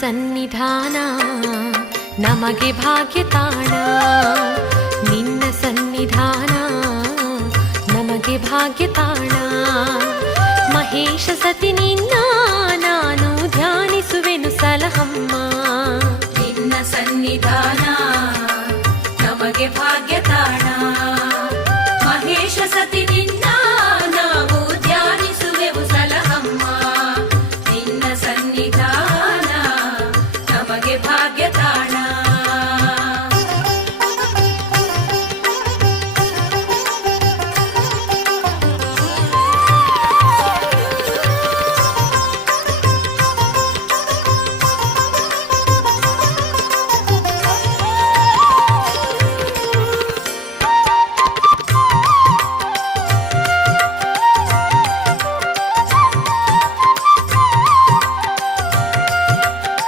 ಸನ್ನಿಧಾನ ನಮಗೆ ಭಾಗ್ಯತಾಣ, ನಿನ್ನ ಸನ್ನಿಧಾನ ನಮಗೆ ಭಾಗ್ಯತಾಣ. ಮಹೇಶ ಸತಿ ನಿನ್ನ ನಾನು ಧ್ಯಾನಿಸುವೆನು ಸಲಹಮ್ಮ, ನಿನ್ನ ಸನ್ನಿಧಾನ ನಮಗೆ ಭಾಗ್ಯತಾಣ. ಮಹೇಶ ಸತಿ ನಿನ್ನ ನಾವು ಧ್ಯಾನಿಸುವೆವು ಸಲಹಮ್ಮ, ನಿನ್ನ ಸನ್ನಿಧಾನ ನಮಗೆ ಭಾಗ್ಯ